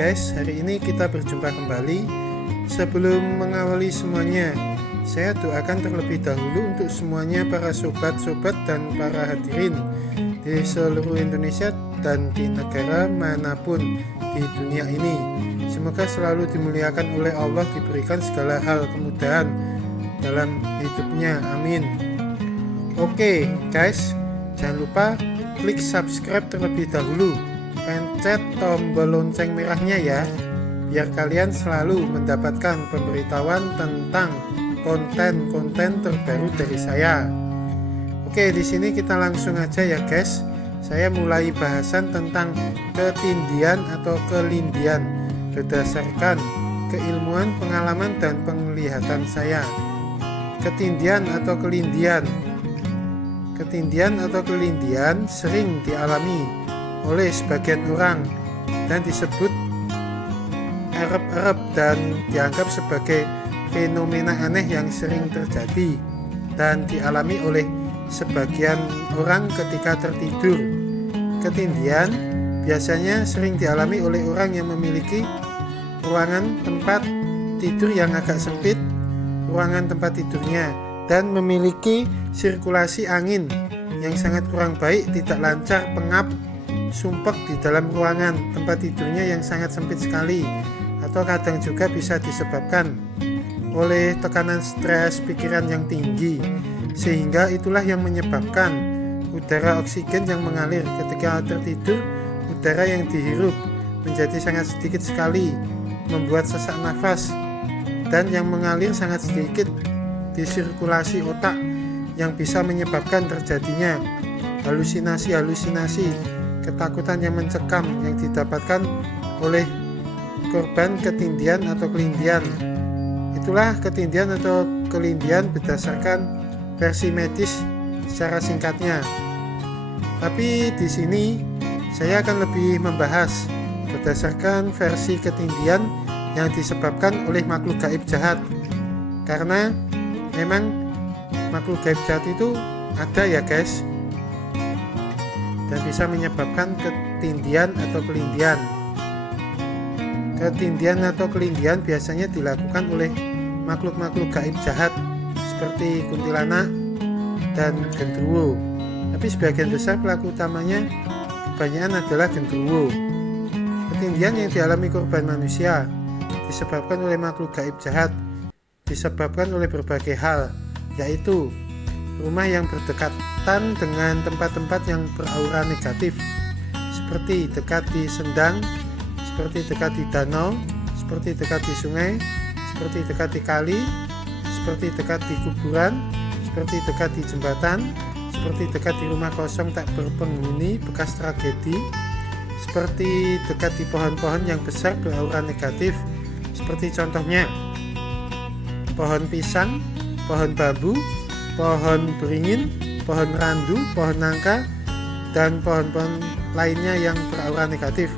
guys, hari ini kita berjumpa kembali. Sebelum mengawali semuanya, saya doakan terlebih dahulu untuk semuanya para sobat-sobat dan para hadirin di seluruh Indonesia dan di negara manapun di dunia ini. Semoga selalu dimuliakan oleh Allah, diberikan segala hal kemudahan dalam hidupnya, amin. Oke guys, jangan lupa klik subscribe terlebih dahulu, pencet tombol lonceng merahnya ya, biar kalian selalu mendapatkan pemberitahuan tentang konten-konten terbaru dari saya. Oke, di sini kita langsung aja ya guys. Saya mulai bahasan tentang ketindian atau kelindian berdasarkan keilmuan, pengalaman, dan penglihatan saya. Ketindian atau kelindian. Ketindian atau kelindian sering dialami oleh sebagian orang dan disebut erep-erep dan dianggap sebagai fenomena aneh yang sering terjadi dan dialami oleh sebagian orang ketika tertidur. Ketindian biasanya sering dialami oleh orang yang memiliki ruangan tempat tidur yang agak sempit, ruangan tempat tidurnya, dan memiliki sirkulasi angin yang sangat kurang baik, tidak lancar, pengap, sumpek di dalam ruangan tempat tidurnya yang sangat sempit sekali, atau kadang juga bisa disebabkan oleh tekanan stres, pikiran yang tinggi, sehingga itulah yang menyebabkan udara oksigen yang mengalir ketika tertidur, udara yang dihirup menjadi sangat sedikit sekali, membuat sesak nafas, dan yang mengalir sangat sedikit di sirkulasi otak yang bisa menyebabkan terjadinya halusinasi, ketakutan yang mencekam yang didapatkan oleh korban ketindian atau kelindian. Itulah ketindian atau kelindian berdasarkan versi medis secara singkatnya. Tapi di sini saya akan lebih membahas berdasarkan versi ketindian yang disebabkan oleh makhluk gaib jahat. Karena memang makhluk gaib jahat itu ada ya guys, dan bisa menyebabkan ketindian atau kelindian. Ketindian atau kelindian biasanya dilakukan oleh makhluk-makhluk gaib jahat seperti kuntilanak dan genderuwo. Tapi sebagian besar pelaku utamanya kebanyakan adalah genderuwo. Ketindian yang dialami korban manusia disebabkan oleh makhluk gaib jahat, disebabkan oleh berbagai hal, yaitu rumah yang berdekatan dengan tempat-tempat yang beraura negatif, seperti dekat di sendang, seperti dekat di danau, seperti dekat di sungai, seperti dekat di kali, seperti dekat di kuburan, seperti dekat di jembatan, seperti dekat di rumah kosong tak berpenghuni bekas tragedi, seperti dekat di pohon-pohon yang besar beraura negatif, seperti contohnya pohon pisang, pohon bambu, pohon beringin, pohon randu, pohon nangka, dan pohon-pohon lainnya yang beraura negatif,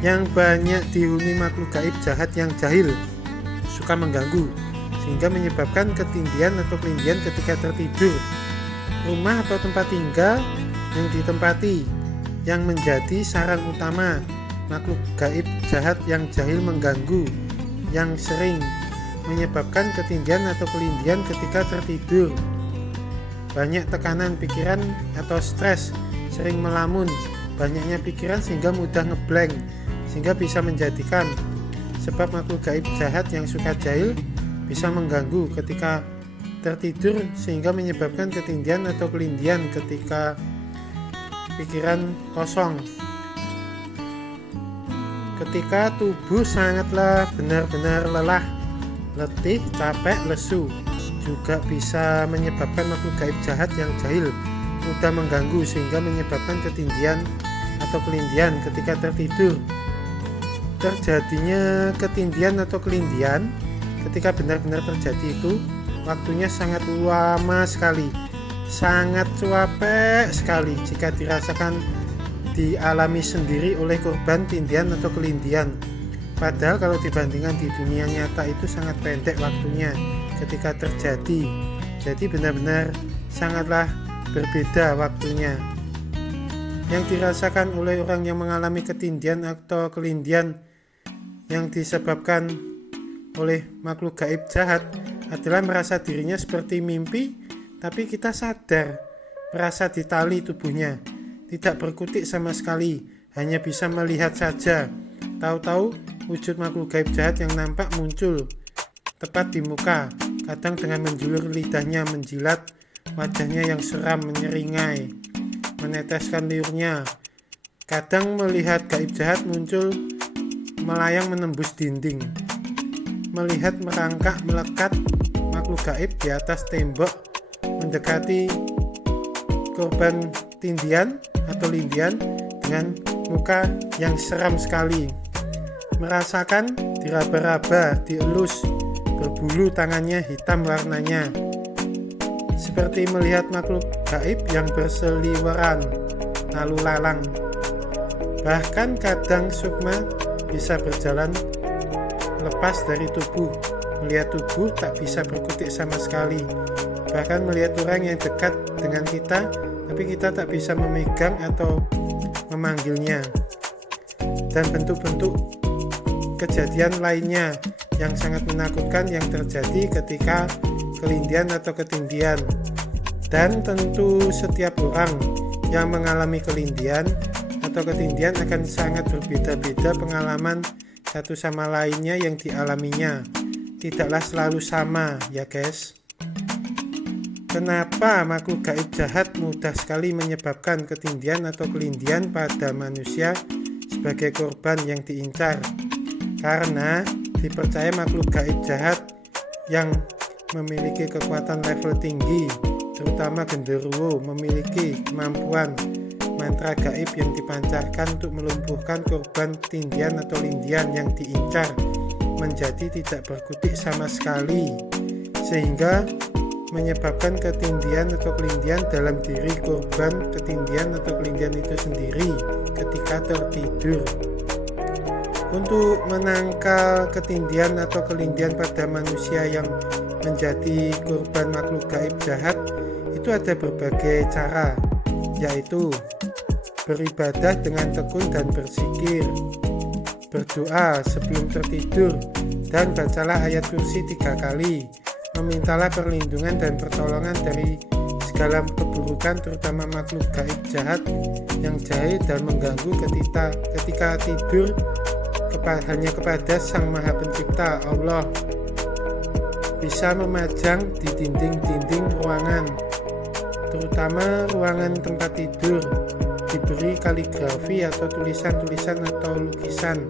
yang banyak dihuni makhluk gaib jahat yang jahil, suka mengganggu, sehingga menyebabkan ketindian atau kelindian ketika tertidur. Rumah atau tempat tinggal yang ditempati yang menjadi sarang utama makhluk gaib jahat yang jahil mengganggu, yang sering menyebabkan ketindian atau kelindian ketika tertidur. Banyak tekanan pikiran atau stres, sering melamun, banyaknya pikiran sehingga mudah ngeblank, sehingga bisa menjadikan sebab makhluk gaib jahat yang suka jahil bisa mengganggu ketika tertidur, sehingga menyebabkan ketindian atau kelindian ketika pikiran kosong. Ketika tubuh sangatlah benar-benar lelah, letih, capek, lesu, juga bisa menyebabkan makhluk gaib jahat yang jahil mudah mengganggu, sehingga menyebabkan ketindian atau kelindian ketika tertidur. Terjadinya ketindian atau kelindian ketika benar-benar terjadi itu waktunya sangat lama sekali, sangat capek sekali jika dirasakan dialami sendiri oleh korban tindian atau kelindian. Padahal kalau dibandingkan di dunia nyata itu sangat pendek waktunya ketika terjadi. Jadi benar-benar sangatlah berbeda waktunya. yang dirasakan oleh orang yang mengalami ketindihan atau kelindian yang disebabkan oleh makhluk gaib jahat adalah merasa dirinya seperti mimpi, tapi kita sadar, merasa ditali tubuhnya, tidak berkutik sama sekali, hanya bisa melihat saja. Tahu-tahu wujud makhluk gaib jahat yang nampak muncul tepat di muka, kadang dengan menjulur lidahnya menjilat wajahnya yang seram, menyeringai, meneteskan liurnya. Kadang melihat gaib jahat muncul melayang menembus dinding, melihat merangkak melekat makhluk gaib di atas tembok, mendekati korban tindian atau lindian dengan muka yang seram sekali, merasakan diraba-raba, dielus, berbulu tangannya hitam warnanya, seperti melihat makhluk gaib yang berseliweran lalu lalang. Bahkan kadang sukma bisa berjalan lepas dari tubuh, melihat tubuh tak bisa berkutik sama sekali, bahkan melihat orang yang dekat dengan kita tapi kita tak bisa memegang atau memanggilnya, dan bentuk-bentuk kejadian lainnya yang sangat menakutkan yang terjadi ketika kelindian atau ketindian. Dan tentu setiap orang yang mengalami kelindian atau ketindian akan sangat berbeda-beda pengalaman satu sama lainnya yang dialaminya, tidaklah selalu sama ya guys. Kenapa makhluk gaib jahat mudah sekali menyebabkan ketindian atau kelindian pada manusia sebagai korban yang diincar? Karena dipercaya makhluk gaib jahat yang memiliki kekuatan level tinggi, terutama genderuwo, memiliki kemampuan mantra gaib yang dipancarkan untuk melumpuhkan korban tindian atau lindian yang diincar menjadi tidak berkutik sama sekali, sehingga menyebabkan ketindian atau kelindian dalam diri korban ketindian atau kelindian itu sendiri ketika tertidur. Untuk menangkal ketindian atau kelindian pada manusia yang menjadi korban makhluk gaib jahat itu ada berbagai cara, yaitu beribadah dengan tekun dan berzikir, berdoa sebelum tertidur, dan bacalah ayat kursi 3 kali. Memintalah perlindungan dan pertolongan dari segala keburukan, terutama makhluk gaib jahat yang jahil dan mengganggu ketika tidur hanya kepada Sang Maha Pencipta Allah. Bisa memajang di dinding-dinding ruangan, terutama ruangan tempat tidur, diberi kaligrafi atau tulisan-tulisan atau lukisan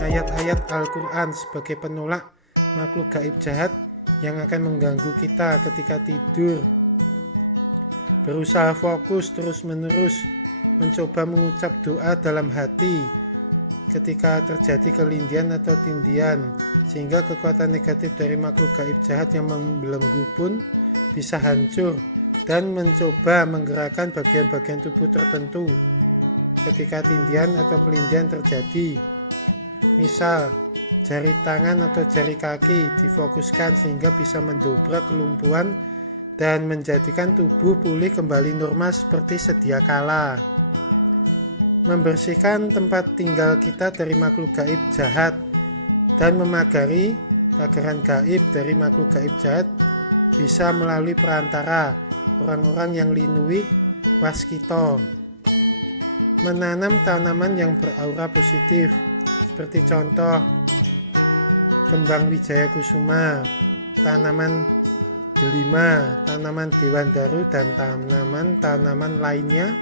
ayat-ayat Al-Quran sebagai penolak makhluk gaib jahat yang akan mengganggu kita ketika tidur. Berusaha fokus terus-menerus, mencoba mengucap doa dalam hati ketika terjadi kelindian atau tindian, sehingga kekuatan negatif dari makhluk gaib jahat yang membelenggu pun bisa hancur, dan mencoba menggerakkan bagian-bagian tubuh tertentu ketika tindian atau kelindian terjadi. Misal, jari tangan atau jari kaki difokuskan sehingga bisa mendobrak kelumpuhan dan menjadikan tubuh pulih kembali normal seperti sedia kala. Membersihkan tempat tinggal kita dari makhluk gaib jahat dan memagari pagaran gaib dari makhluk gaib jahat bisa melalui perantara orang-orang yang linuwih waskita. Menanam tanaman yang beraura positif, seperti contoh kembang wijaya kusuma, tanaman delima, tanaman dewandaru, dan tanaman-tanaman lainnya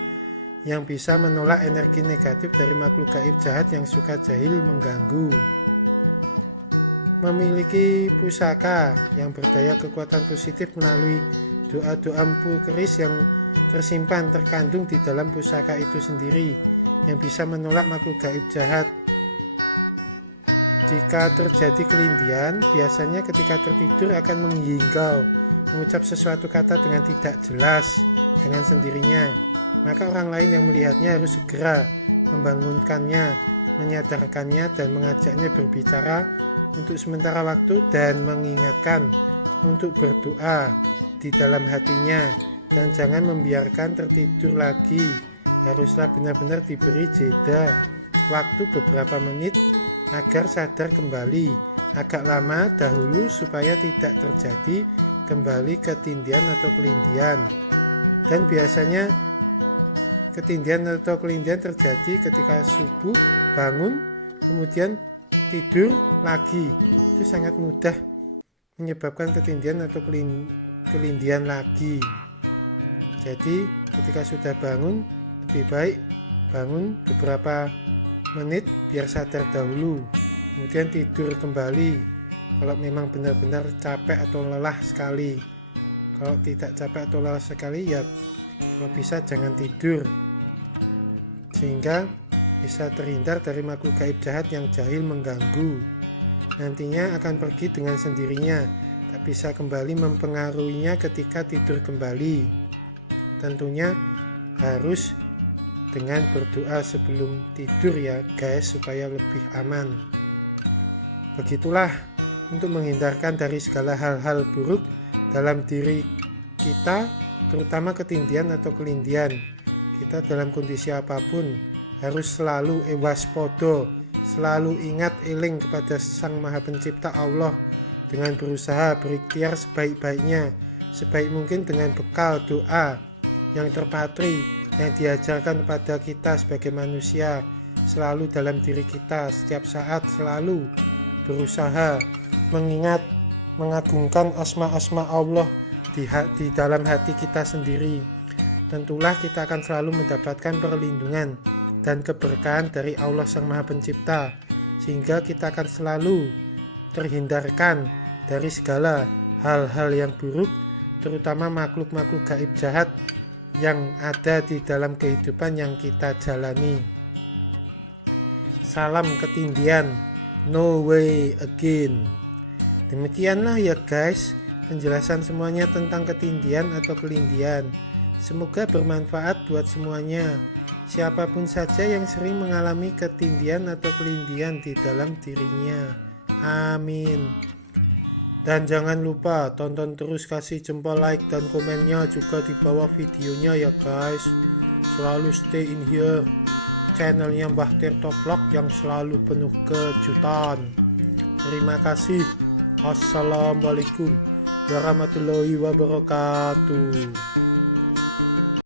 yang bisa menolak energi negatif dari makhluk gaib jahat yang suka jahil mengganggu. Memiliki pusaka yang berdaya kekuatan positif melalui doa-doa empu keris yang terkandung di dalam pusaka itu sendiri yang bisa menolak makhluk gaib jahat. Jika terjadi kelindian, biasanya ketika tertidur akan menghingau, mengucap sesuatu kata dengan tidak jelas dengan sendirinya. Maka orang lain yang melihatnya harus segera membangunkannya, menyadarkannya, dan mengajaknya berbicara untuk sementara waktu dan mengingatkan untuk berdoa di dalam hatinya, dan jangan membiarkan tertidur lagi haruslah benar-benar diberi jeda waktu beberapa menit agar sadar kembali. Agak lama dahulu supaya tidak terjadi kembali ketindihan atau kelindihan. Dan biasanya ketindihan atau kelindihan terjadi ketika subuh bangun kemudian tidur lagi. Itu sangat mudah menyebabkan ketindihan atau kelindihan lagi. Jadi ketika sudah bangun, lebih baik bangun beberapa menit biar sadar dahulu, kemudian tidur kembali kalau memang benar-benar capek atau lelah sekali. Kalau tidak capek atau lelah sekali, ya kalau bisa jangan tidur, sehingga bisa terhindar dari makhluk gaib jahat yang jahil mengganggu. Nantinya akan pergi dengan sendirinya, tak bisa kembali mempengaruhinya ketika tidur kembali. Tentunya harus dengan berdoa sebelum tidur ya guys, supaya lebih aman. Begitulah untuk menghindarkan dari segala hal-hal buruk dalam diri kita, terutama ketindihan atau kelindihan. Kita dalam kondisi apapun harus selalu waspada, selalu ingat eling kepada Sang Maha Pencipta Allah, dengan berusaha berikhtiar sebaik-baiknya, sebaik mungkin dengan bekal doa yang terpatri yang diajarkan kepada kita sebagai manusia, selalu dalam diri kita setiap saat, selalu berusaha mengingat, mengagungkan asma-asma Allah di dalam hati kita sendiri. Tentulah kita akan selalu mendapatkan perlindungan dan keberkahan dari Allah Sang Maha Pencipta, sehingga kita akan selalu terhindarkan dari segala hal-hal yang buruk, terutama makhluk-makhluk gaib jahat yang ada di dalam kehidupan yang kita jalani. Salam ketindihan, no way again. Demikianlah ya guys, penjelasan semuanya tentang ketindihan atau kelindihan. Semoga bermanfaat buat semuanya. Siapapun saja yang sering mengalami ketindihan atau kelindihan di dalam dirinya. Amin. Dan jangan lupa tonton terus, kasih jempol like dan komennya juga di bawah videonya ya guys. Selalu stay in here, channelnya Mbah Tirto Vlog yang selalu penuh kejutan. Terima kasih. Assalamualaikum warahmatullahi wabarakatuh.